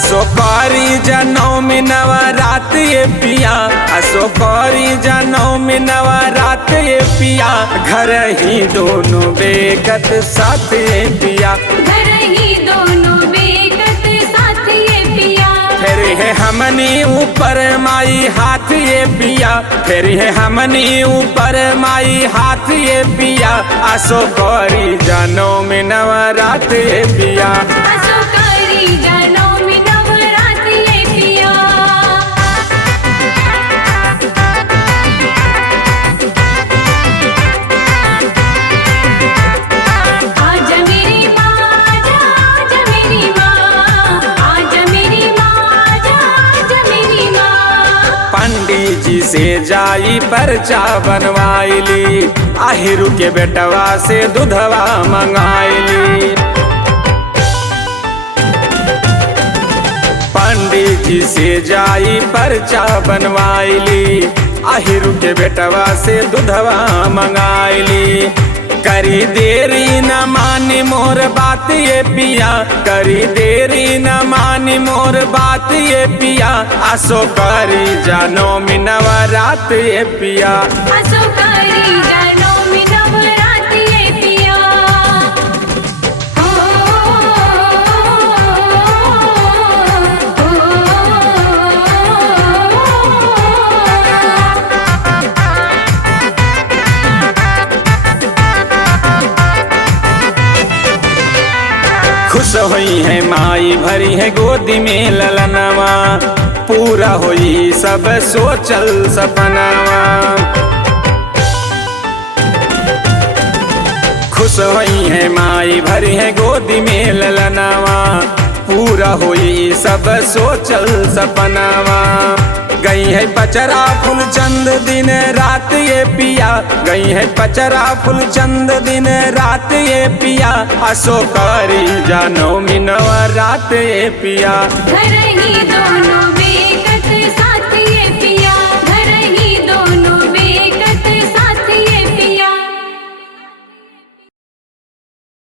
अशोकारी जनों में नवरात ये पिया, अशोकारी जनों में नवरात ये पिया, घर ही दोनों बेकत साथ ये पिया, घर ही दोनों बेकत साथ ये पिया। फिर है हमनी ऊपर माई हाथ ये पिया, फिर है हमनी ऊपर माई हाथ ये पिया, अशोकारी जनों में नवरात ये पिया, अशोकारी जनों में नवरात ये पिया। आजा मेरी माँ, आजा मेरी माँ, आजा मेरी माँ, आजा मेरी माँ। पंडित जी से जाई परचा बनवाइली, आहिरू के बेटवा से दूधवा मंगाइली। पंडित जी से जाई परचा बनवाइली, आहिरू के बेटवा से दूधवा मंगाइली। करी देरी न मानी मोर बात ये पिया, करी देरी न मानी मोर बात ये पिया, अशोकारी जनों में नवरात ये पिया, अशोकारी जनों में नवरात ये पिया। खुश हुई है माई भरी है गोदी में ललनवा, पूरा हुई सब सोचल सपनावा। खुश हुई है माई भरी है गोदी में ललनवा, पूरा हुई सब सोचल सपनावा। गई है पचरा फुल चंद दिन रात ये पिया, गई है पचरा फुल चंद दिन रात ये पिया, अशोकारी जनों में नवरात ये पिया, घर ही दोनों